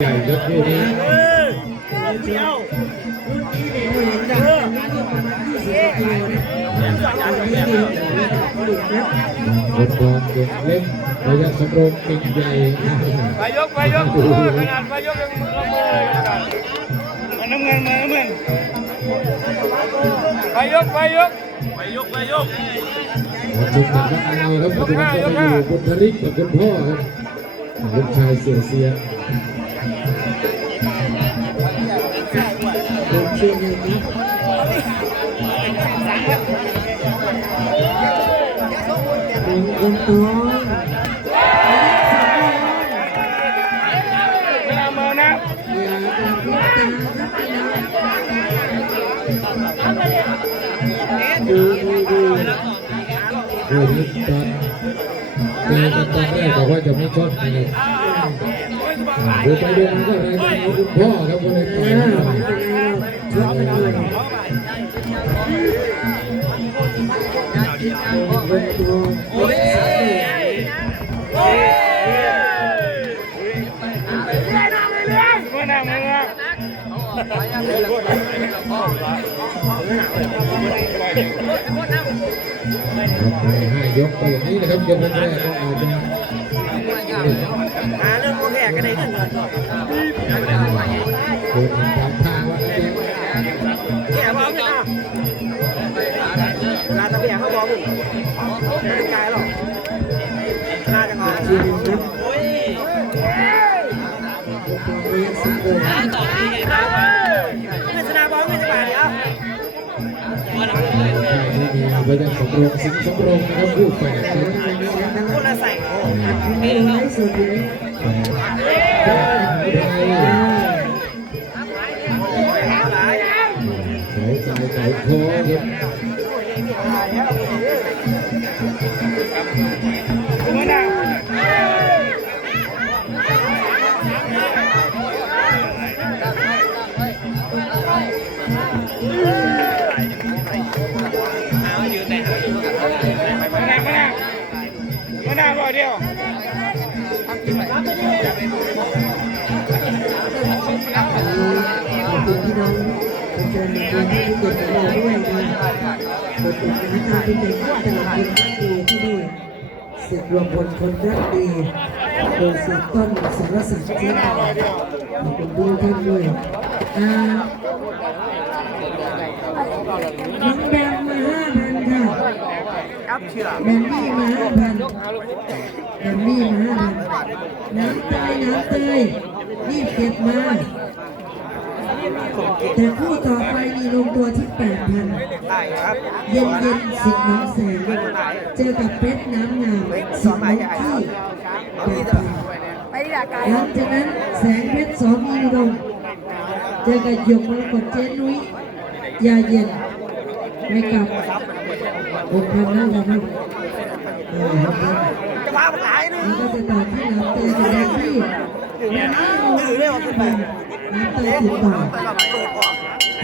ใหญ่ครับคู่นี้เดียวคนทองเด็กเล็กระยะสำรองเก่งใหญ่ไปยกไปยกเออขนาดไปยกยังละเมอเลยกันมันน้ำเงินมาน้ำเงินไปยกไปยกไปยกไปยกขอจุดหนักนักอายครับคุณจะอยู่บุญธริกกับคุณพ่อครับลูกชายเสียเสีย คนท้องเวลาเมอนะอย่ากระพ ดูดูดูดูนี่ตอนเจอกันตอนแรกบอกว่าจะไม่ชอบกันเลยดูไปดูมาก็รายงานเอาคุณพ่อครับก็เลยต่อยหน่อย ชอบกันเลยคนท้อง โอ้ยโอ้ยเมื่อนาเมื่อ ห้ายกไปอย่างนี้นะครับยกแรกก็อาจจะ หาเรื่องโอเคก็ได้ขึ้นเลยโดนทางทางว่าจะแก่พร้อมกันนะลาตะเบียเขาบอกอยู่ไม่กายหรอกน่าจะงอทีนึงครับโอ้ยไม่ ไปยังสมรงสิงสมรงนะครับคู่แฝดคนละใส่ไม่ร้ายสุดเลย ขอบคุณพี่น้องป็นเชิญมาเรีนที่เด็กของเราด้วยนะบทบาทในการเป็นเด็กที่ตลาดคนรักดีที่นี่เสร็จรวมพลคนรักดีโดยเสียต้นสารสัตว์ที่ขอบคุณท่านด้วยน้องแบมมาห้าพันค่ะ แบมมี่มาห้าพันแบมมี่มาห้าพันน้ำเตยน้ำเตยรีบเก็บมา แต่คู่ต่อไปนี่ลงตัวที่แปดพันเย็นเย็นสิบน้องแสงเจอกับเพชรน้ำงามสิบน้องที่แปดพันหลังจากนั้นแสงเพชรสองมีดมเจอกับหยกมรกตเจนุ้ยยาเย็นไปกลับ หกพันห้าพันเออหกพันจะมาขายนึงก็จะต่อที่น้ำเตยกับแดงที่น้ำเตยติดต่อ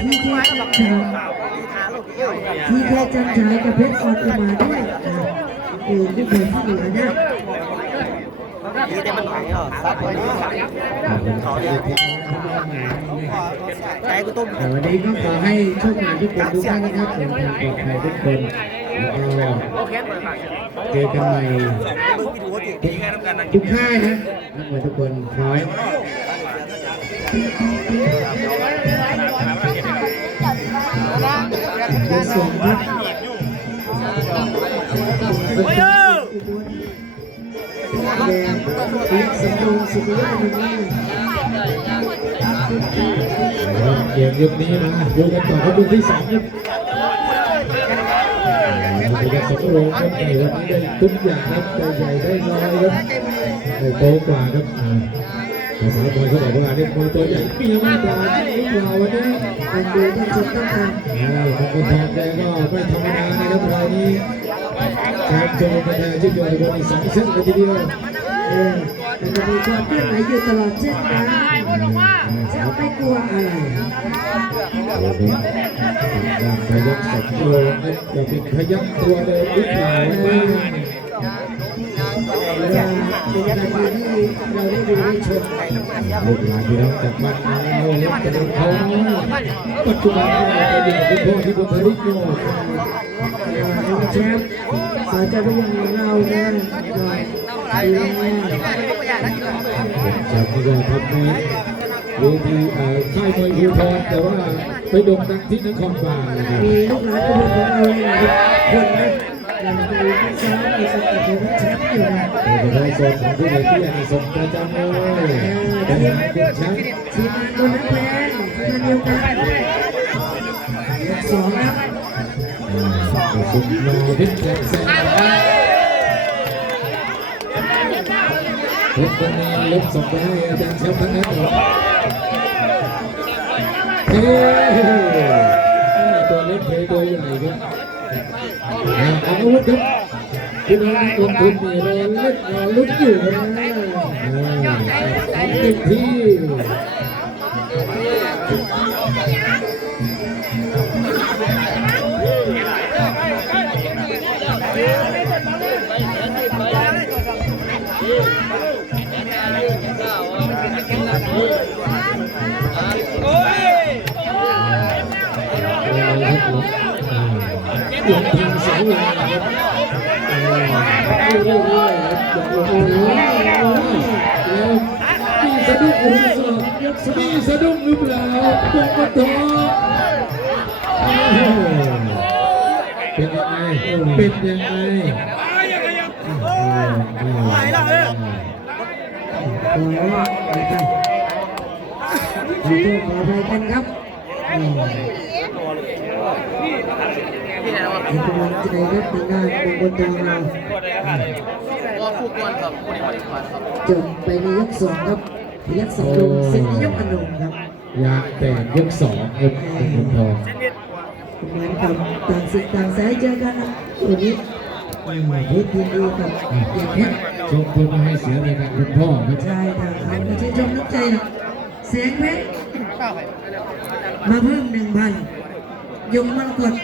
ที่แค่จำฉายที่แค่จำฉายกับเพชรออนอุมาด้วยคือผู้คนที่เหลือนะใจกูต้มวันนี้ก็ขอให้โชคดีทุกคนทุกท่านนะครับเดินทางปลอดภัยทุกคน แล้วก็เจอกันใหม่ทุกค่ายนะนักมวยทุกคนพร้อยจะส่งครับโอ้ยเออแดงปีกสมบูรณ์สุดยอดเลยเกมยุคนี้มาดูกันต่อครับยกที่สาม ครับดูกันสมรองครับในวันนี้ได้ทุกอย่างครับตัวใหญ่ได้น้อยครับได้โตกว่าครับอ่าภาษาบอลเขาบอกว่าเด็กมวยตัวใหญ่ปีมากกว่าจริงหรือเปล่าวันนี้คนดูต้องชมต้องทอ้าวของคนทองแกก็ไม่ธรรมดานะครับรายนี้แชมป์โจมกันแทนชื่อโยนบนอีกสองเส้นเลยทีเดียวำ เออมันจะมีความเคลื่อนไหวอยู่ตลอดเช่นกันจะไม่กลัวอะไรพยักสองกิโลนั้นจะเป็นพยักตัวเดิมหรือเปล่าว่าว่าเป็นนาทีที่เราได้ดูได้ชมลูกหลานพี่น้องจากบ้านนาโนเล็กตะเขาน้อยปัจจุบันเราก็อยู่กับคุณพ่อที่บุคลิกโยน้องแชมป์สาจะพยังของเราเนี่ย ดูแลจากที่เราทำในเวทีเอ่อค่ายมวยภูทรแต่ว่าไปโด่งดังที่นครบาลนะครับมีลูกหลานกระบอกของเราเนี่ยคนนะอย่างไปที่ซ้อมในสกัดของแชมป์อยู่นะเป็นรายส่วนของผู้ใหญ่ที่อาสมประจำเลยเป็นงานเป็นชั้นทีมงานคนนักแพงทีมงานเดียวกันสองครับสุดยอดพิษแสงแส เพชรคนนี้เล็บส่งไปให้อาจารย์แชมป์ทั้งนั้นเลยเฮ้ตัวเล็กเทตัวใหญ่ครับอาวุธครับที่น้องนักลงทุนนี่รอเล่นรอลุ้นอยู่นะเต็มที่ มีสะดุ้งหรือเปล่ามีสะดุ้งหรือเปล่าปกตเป็นยังไงเป็นยังไงไปแล้วเออขอไปกันขอโทษขออ ภัยกันครับอืมเป็นกำลังใจครับทางด้านมงคลทองเราจบไปในยกสองครับพยักสองลงเส้นนิยมอนงครับยางแตกยกสองครับคุณทองเหมือนกับต่างสิ่งต่างสายเจอกันนะวันนี้อืมพูดดีๆกับอย่างเพชรชกเพื่อไม่ให้เสียเลยครับคุณพ่อครับใช่ค่ะเขาก็ชื่นชมน้ำใจนะแสงเพชร มาเพิ่มหนึ่งพันยงมรกต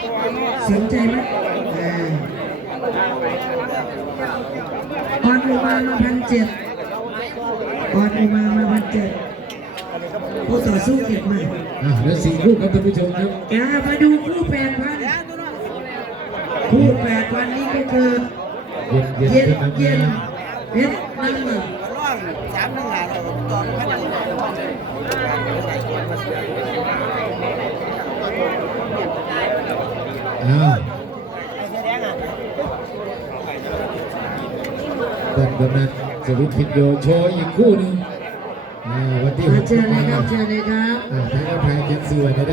สนใจไหมอ่าออนอุมามาพันเจ็ดออนอุมามาพันเจ็ดผู้ต่อสู้เก็บมาอะแล้วสี่คู่ครับท่านผู้ชมครับอ่ามาดูคู่แปดพันคู่แปดพันนี้ก็คือเย็นเย็นเย็นเย็นเย็นเพชรนั่งหนึ่ง อ้าวต้นกำนันสวิตพินโยโชว์อีกคู่หนึ่งอ่าวันที่หมากเจอเลยครับเจอเลยครับอ่าทางกระแพงเขียนสวยนะได้